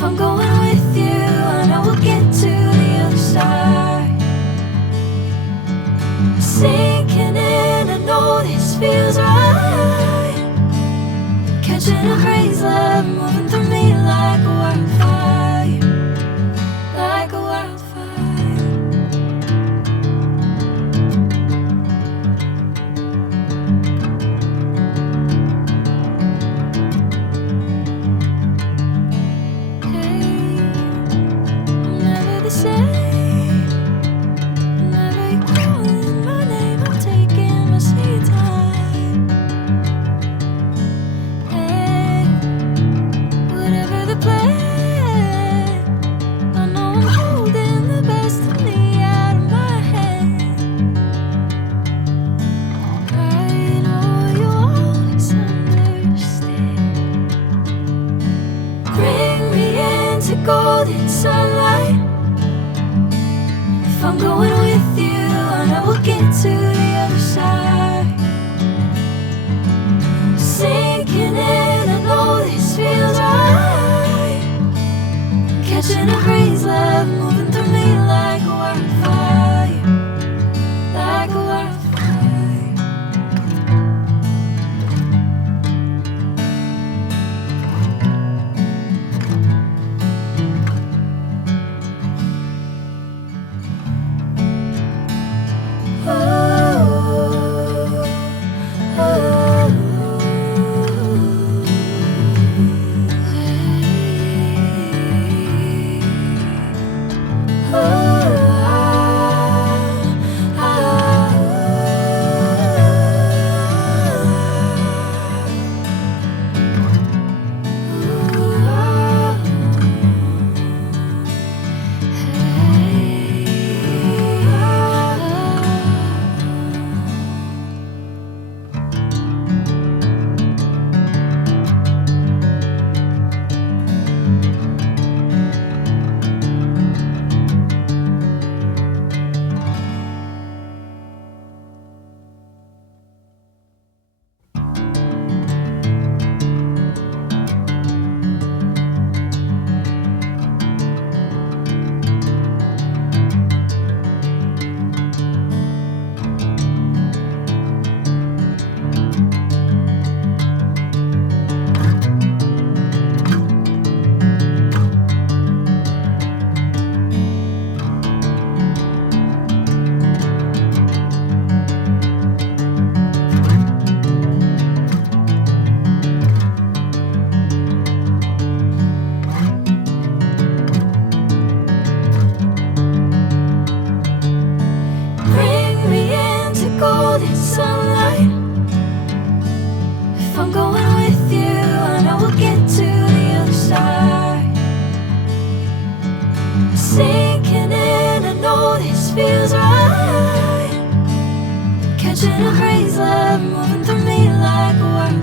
If I'm going with you, I know we'll get to the other side. Sinking in, I know this feels right. Catching a crazy love, moving through me like a wildfire, like a wildfire. Hey, I'm never the same. Whenever you're calling my name, I'm taking my sweet time. Hey, whatever the plan, I know I'm holding the best of me out of my hand. I know you'll always understand. Bring me into golden sunlight. If I'm going with you, I know we'll get to the other side. Sinking in, I know this feels right. Catching a crazy love, moving through me like a wildfire, like a wildfire. Bring me into golden sunlight. If I'm going with you, I know we'll get to the other side. Sinking in, I know this feels right. Catching a crazy love, moving through me like a wildfire.